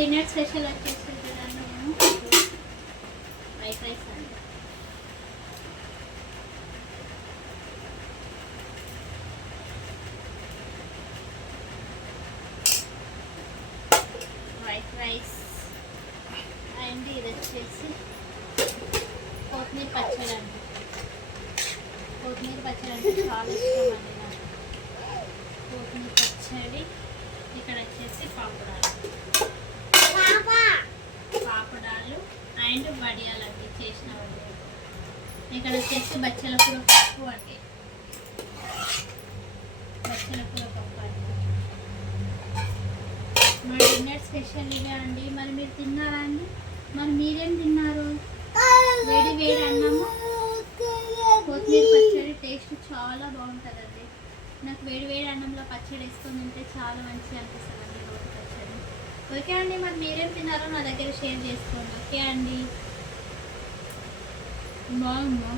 Dinner special వచ్చేసి మేము white rice అండి. వైట్ రైస్ అండ్ ఇది వచ్చేసి కొత్తిమీర పచ్చడి అండి. కొత్తిమీర పచ్చడి అంటే చాలా ఇష్టం అండి నాకు. కొత్తిమీర పచ్చడి, ఇక్కడ వచ్చేసి పాపడాలు అండ్ వడియాలు అండి, చేసిన వడియాలు. ఇక్కడ వచ్చేసి బచ్చల కూర పప్పు అండి, బచ్చల కూర పప్పు అండి. మా డిన్నర్ స్పెషల్ ఇవే అండి. మరి మీరు తిన్నారా అండి? మరి మీరేం తిన్నారు? వేడి వేడి అన్నము, కొత్తిమీర పచ్చడి టేస్ట్ చాలా బాగుంటుందండి. నాకు వేడి వేడి అన్నంలో పచ్చడి వేసుకొని తింటే చాలా మంచిగా అనిపిస్తుంది అండి రోటి పచ్చడి. ఓకే అండి, మరి మీరేం తిన్నారో నా దగ్గర షేర్ చేసుకోండి. ఓకే అండి, బాగుందా?